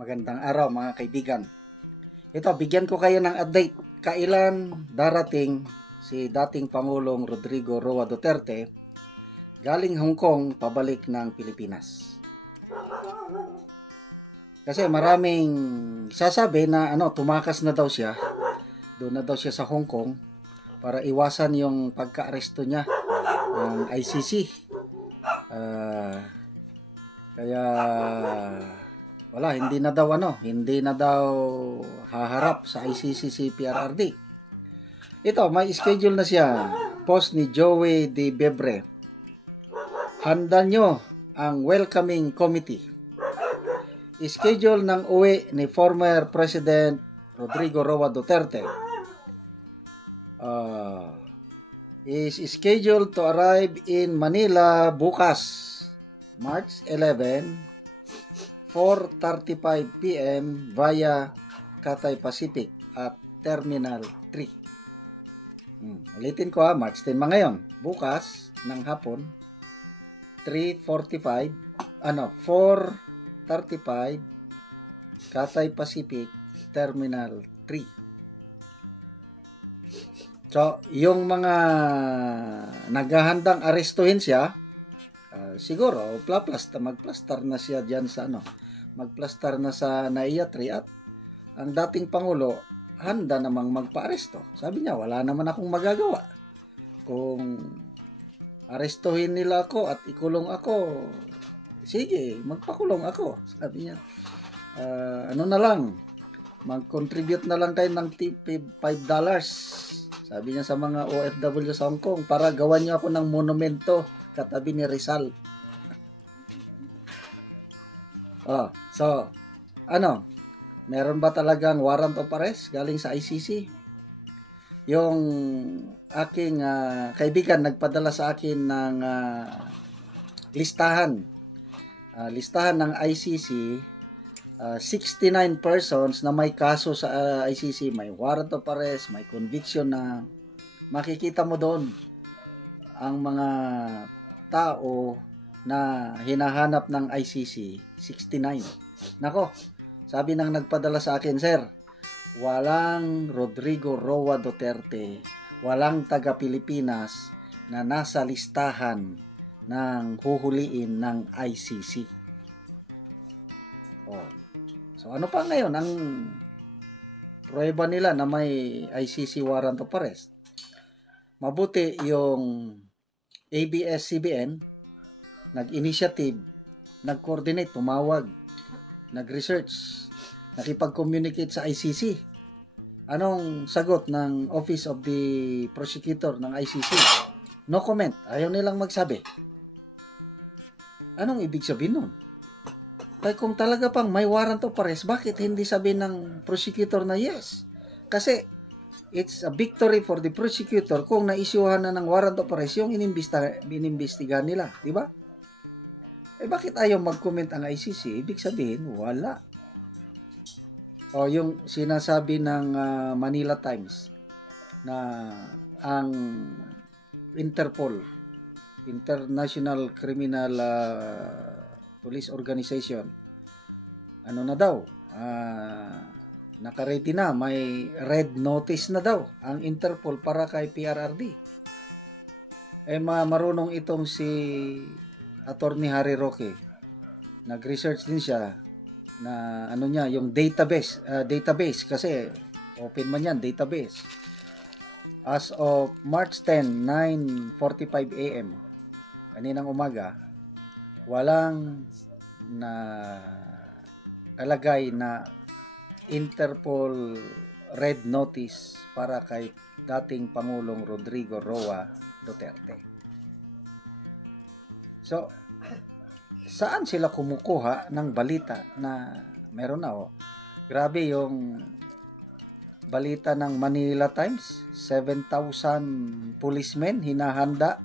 Magandang araw mga kaibigan. Ito, bigyan ko kayo ng update. Kailan darating si dating Pangulong Rodrigo Roa Duterte galing Hong Kong pabalik ng Pilipinas. Kasi maraming sasabi na tumakas na daw siya. Doon na daw siya sa Hong Kong para iwasan yung pagka-aresto niya ng ICC. Kaya wala, hindi na daw haharap sa ICC si PRRD. Ito, may schedule na siya. Post ni Joey De Bebre. Handa nyo ang welcoming committee. Schedule ng uwi ni former President Rodrigo Roa Duterte. Is scheduled to arrive in Manila bukas, March 11, 4:35 p.m. via Cathay Pacific at Terminal 3. Ulitin ko March 10 ngayon. Bukas ng hapon, 4:35 Cathay Pacific Terminal 3. So, yung mga naghahandang arestuhin siya, siguro magplastar na siya diyan sa magplastar na sa NAIA 3 at ang dating Pangulo handa namang magpa-aresto. Sabi niya, wala naman akong magagawa. Kung arestuhin nila ako at ikulong ako, sige, magpakulong ako. Sabi niya, mag-contribute na lang kayo ng $5. Sabi niya sa mga OFW sa Hong Kong para gawan niyo ako ng monumento katabi ni Rizal. So, meron ba talagang warrant of arrest galing sa ICC? Yung aking kaibigan nagpadala sa akin ng listahan ng ICC, 69 persons na may kaso sa ICC, may warrant of arrest, may conviction na. Makikita mo doon ang mga tao na hinahanap ng ICC, 69. Nako, sabi ng nagpadala sa akin, sir, walang Rodrigo Roa Duterte, walang taga Pilipinas na nasa listahan ng huhuliin ng ICC. Ano pa ngayon ang pruweba nila na may ICC warrant of arrest? Mabuti yung ABS-CBN nag-initiative, nag-coordinate, tumawag, nag-research, nakipag-communicate sa ICC. Anong sagot ng Office of the Prosecutor ng ICC? No comment. Ayaw nilang magsabi. Anong ibig sabihin nun? Kaya kung talaga pang may warrant of arrest, bakit hindi sabihin ng prosecutor na yes? Kasi it's a victory for the prosecutor kung na-issuehan na ng warrant of arrest yung inimbestigahan nila, di ba? Bakit ayaw mag-comment ang ICC? Ibig sabihin, wala. Yung sinasabi ng Manila Times na ang Interpol, International Criminal Police Organization, naka-ready na, may red notice na daw ang Interpol para kay PRRD. Marunong itong si Attorney Harry Roque. Nag-research din siya na yung database kasi open man yan, database. As of March 10, 9:45 AM, kaninang umaga, walang na alagay na Interpol red notice para kay dating Pangulong Rodrigo Roa Duterte. So, saan sila kumukuha ng balita na meron na Grabe yung balita ng Manila Times, 7,000 policemen hinahanda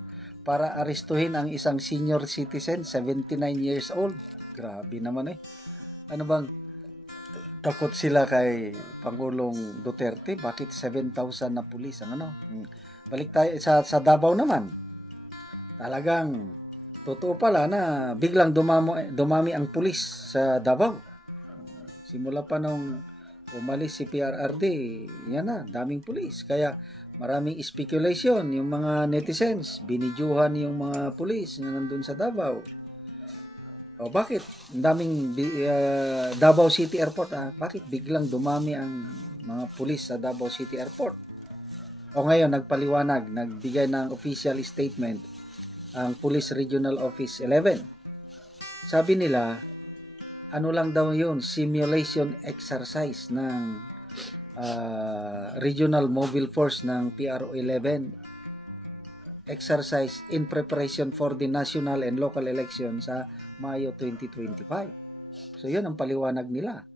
para arestuhin ang isang senior citizen, 79 years old. Grabe naman Ano bang takot sila kay Pangulong Duterte? Bakit 7,000 na pulis? Balik tayo sa Davao naman. Talagang totoo pala na biglang dumami ang pulis sa Davao. Simula pa nung umalis si PRRD, yan na, daming pulis. Kaya maraming speculation, yung mga netizens, binidyuhan yung mga pulis na nandun sa Davao. O bakit? Ang daming Davao City Airport, bakit biglang dumami ang mga pulis sa Davao City Airport? O ngayon, nagpaliwanag, nagbigay ng official statement ang Police Regional Office 11. Sabi nila, ano lang daw yun, simulation exercise ng Regional Mobile Force ng PRO 11. Exercise in preparation for the national and local election sa Mayo 2025. So yun ang paliwanag nila.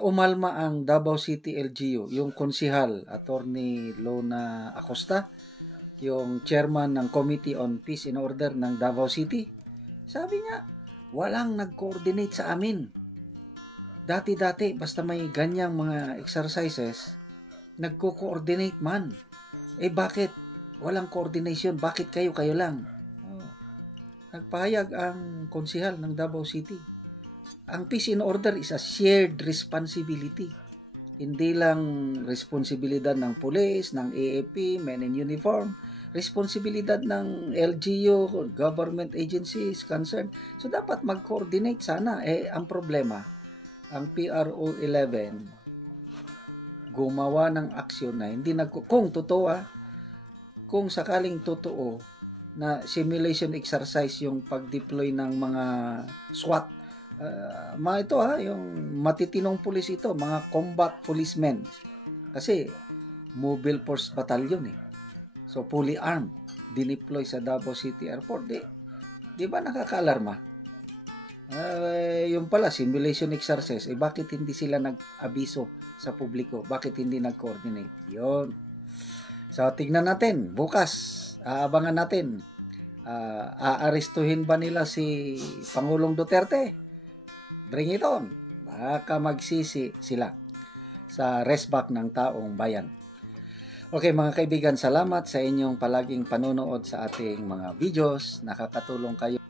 Umalma ang Davao City LGU, yung konsihal, Attorney Lona Acosta, yung chairman ng Committee on Peace and Order ng Davao City. Sabi niya, walang nag-coordinate sa amin. Dati-dati, basta may ganyang mga exercises, nagko-coordinate man. Bakit? Walang coordination. Bakit kayo lang? Nagpahayag ang konsihal ng Davao City. Ang peace and order is a shared responsibility. Hindi lang responsibilidad ng police, ng AFP, men in uniform, responsibilidad ng LGU, government agencies concerned. So dapat mag-coordinate sana. Ang problema, ang PRO 11 gumawa ng aksyon na hindi kung totoo, kung sakaling totoo na simulation exercise yung pag-deploy ng mga SWAT, yung matitinong pulis ito, mga combat policemen, kasi mobile force battalion so fully armed, dineploy sa Davao City Airport. Di ba nakakaalarma? Yung pala simulation exercise, bakit hindi sila nag-abiso sa publiko? Bakit hindi nag-coordinate? Yun. So tignan natin bukas, aabangan natin, aarestuhin ba nila si Pangulong Duterte? Bring it on. Baka magsisi sila sa restback ng taong bayan. Okay mga kaibigan, salamat sa inyong palaging panonood sa ating mga videos. Nakakatulong kayo.